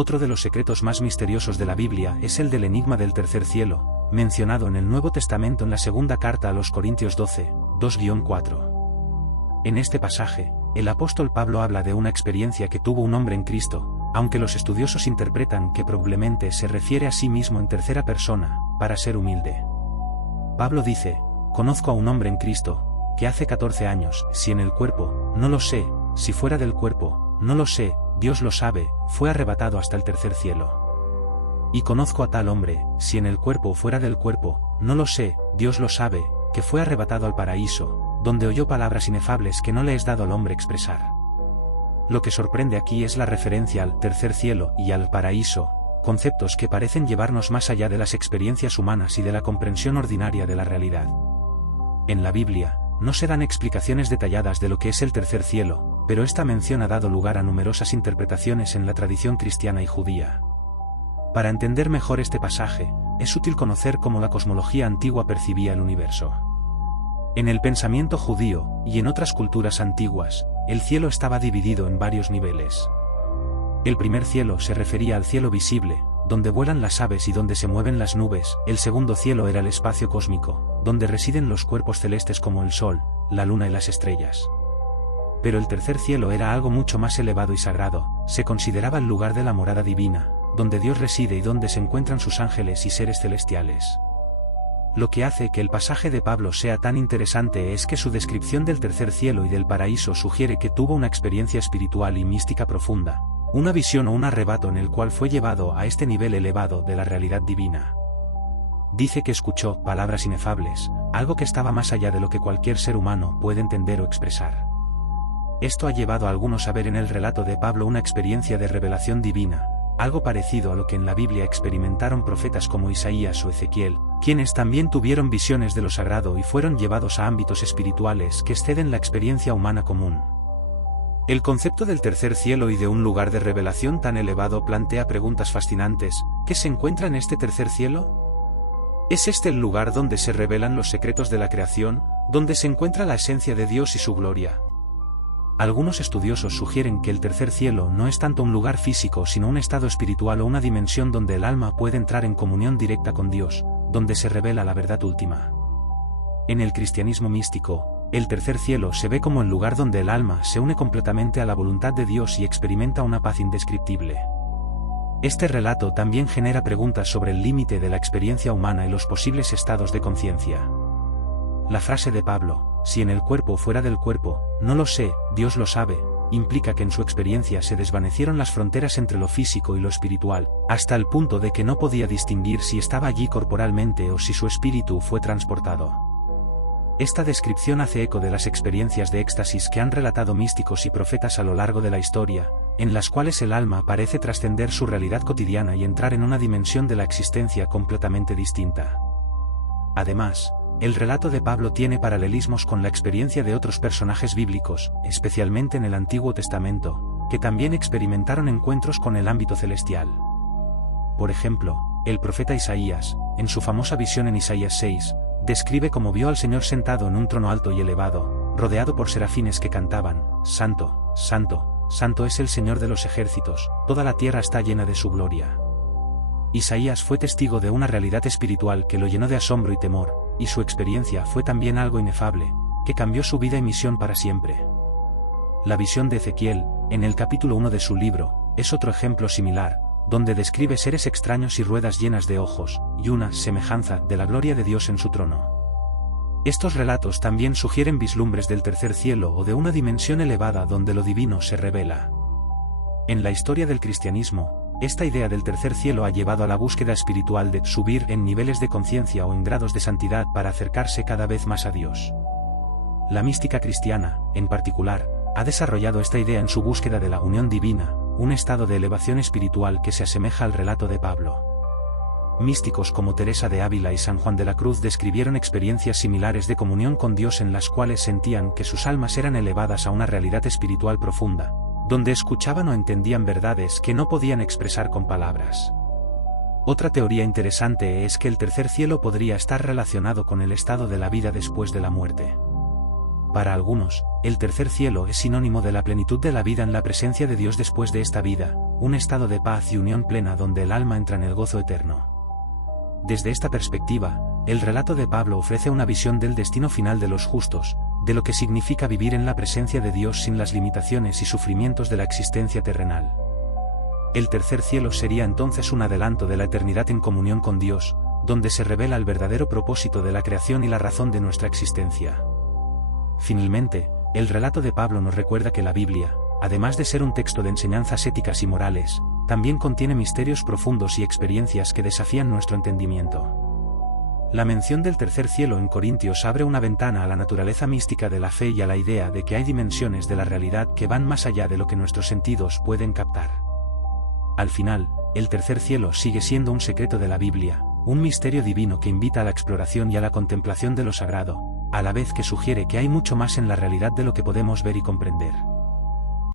Otro de los secretos más misteriosos de la Biblia es el del enigma del tercer cielo, mencionado en el Nuevo Testamento en la segunda carta a los Corintios 12, 2-4. En este pasaje, el apóstol Pablo habla de una experiencia que tuvo un hombre en Cristo, aunque los estudiosos interpretan que probablemente se refiere a sí mismo en tercera persona, para ser humilde. Pablo dice: conozco a un hombre en Cristo, que hace 14 años, si en el cuerpo, no lo sé, si fuera del cuerpo, no lo sé, Dios lo sabe, fue arrebatado hasta el tercer cielo. Y conozco a tal hombre, si en el cuerpo o fuera del cuerpo, no lo sé, Dios lo sabe, que fue arrebatado al paraíso, donde oyó palabras inefables que no le es dado al hombre expresar. Lo que sorprende aquí es la referencia al tercer cielo y al paraíso, conceptos que parecen llevarnos más allá de las experiencias humanas y de la comprensión ordinaria de la realidad. En la Biblia, no se dan explicaciones detalladas de lo que es el tercer cielo, pero esta mención ha dado lugar a numerosas interpretaciones en la tradición cristiana y judía. Para entender mejor este pasaje, es útil conocer cómo la cosmología antigua percibía el universo. En el pensamiento judío, y en otras culturas antiguas, el cielo estaba dividido en varios niveles. El primer cielo se refería al cielo visible, donde vuelan las aves y donde se mueven las nubes. El segundo cielo era el espacio cósmico, donde residen los cuerpos celestes como el sol, la luna y las estrellas. Pero el tercer cielo era algo mucho más elevado y sagrado, se consideraba el lugar de la morada divina, donde Dios reside y donde se encuentran sus ángeles y seres celestiales. Lo que hace que el pasaje de Pablo sea tan interesante es que su descripción del tercer cielo y del paraíso sugiere que tuvo una experiencia espiritual y mística profunda, una visión o un arrebato en el cual fue llevado a este nivel elevado de la realidad divina. Dice que escuchó palabras inefables, algo que estaba más allá de lo que cualquier ser humano puede entender o expresar. Esto ha llevado a algunos a ver en el relato de Pablo una experiencia de revelación divina, algo parecido a lo que en la Biblia experimentaron profetas como Isaías o Ezequiel, quienes también tuvieron visiones de lo sagrado y fueron llevados a ámbitos espirituales que exceden la experiencia humana común. El concepto del tercer cielo y de un lugar de revelación tan elevado plantea preguntas fascinantes. ¿Qué se encuentra en este tercer cielo? ¿Es este el lugar donde se revelan los secretos de la creación, donde se encuentra la esencia de Dios y su gloria? Algunos estudiosos sugieren que el tercer cielo no es tanto un lugar físico sino un estado espiritual o una dimensión donde el alma puede entrar en comunión directa con Dios, donde se revela la verdad última. En el cristianismo místico, el tercer cielo se ve como el lugar donde el alma se une completamente a la voluntad de Dios y experimenta una paz indescriptible. Este relato también genera preguntas sobre el límite de la experiencia humana y los posibles estados de conciencia. La frase de Pablo, si en el cuerpo o fuera del cuerpo, no lo sé, Dios lo sabe, implica que en su experiencia se desvanecieron las fronteras entre lo físico y lo espiritual, hasta el punto de que no podía distinguir si estaba allí corporalmente o si su espíritu fue transportado. Esta descripción hace eco de las experiencias de éxtasis que han relatado místicos y profetas a lo largo de la historia, en las cuales el alma parece trascender su realidad cotidiana y entrar en una dimensión de la existencia completamente distinta. Además, el relato de Pablo tiene paralelismos con la experiencia de otros personajes bíblicos, especialmente en el Antiguo Testamento, que también experimentaron encuentros con el ámbito celestial. Por ejemplo, el profeta Isaías, en su famosa visión en Isaías 6, describe cómo vio al Señor sentado en un trono alto y elevado, rodeado por serafines que cantaban: Santo, Santo, Santo es el Señor de los ejércitos, toda la tierra está llena de su gloria. Isaías fue testigo de una realidad espiritual que lo llenó de asombro y temor, y su experiencia fue también algo inefable, que cambió su vida y misión para siempre. La visión de Ezequiel, en el capítulo 1 de su libro, es otro ejemplo similar, donde describe seres extraños y ruedas llenas de ojos, y una semejanza de la gloria de Dios en su trono. Estos relatos también sugieren vislumbres del tercer cielo o de una dimensión elevada donde lo divino se revela. En la historia del cristianismo, esta idea del tercer cielo ha llevado a la búsqueda espiritual de subir en niveles de conciencia o en grados de santidad para acercarse cada vez más a Dios. La mística cristiana, en particular, ha desarrollado esta idea en su búsqueda de la unión divina, un estado de elevación espiritual que se asemeja al relato de Pablo. Místicos como Teresa de Ávila y San Juan de la Cruz describieron experiencias similares de comunión con Dios en las cuales sentían que sus almas eran elevadas a una realidad espiritual profunda, donde escuchaban o entendían verdades que no podían expresar con palabras. Otra teoría interesante es que el tercer cielo podría estar relacionado con el estado de la vida después de la muerte. Para algunos, el tercer cielo es sinónimo de la plenitud de la vida en la presencia de Dios después de esta vida, un estado de paz y unión plena donde el alma entra en el gozo eterno. Desde esta perspectiva, el relato de Pablo ofrece una visión del destino final de los justos, de lo que significa vivir en la presencia de Dios sin las limitaciones y sufrimientos de la existencia terrenal. El tercer cielo sería entonces un adelanto de la eternidad en comunión con Dios, donde se revela el verdadero propósito de la creación y la razón de nuestra existencia. Finalmente, el relato de Pablo nos recuerda que la Biblia, además de ser un texto de enseñanzas éticas y morales, también contiene misterios profundos y experiencias que desafían nuestro entendimiento. La mención del tercer cielo en Corintios abre una ventana a la naturaleza mística de la fe y a la idea de que hay dimensiones de la realidad que van más allá de lo que nuestros sentidos pueden captar. Al final, el tercer cielo sigue siendo un secreto de la Biblia, un misterio divino que invita a la exploración y a la contemplación de lo sagrado, a la vez que sugiere que hay mucho más en la realidad de lo que podemos ver y comprender.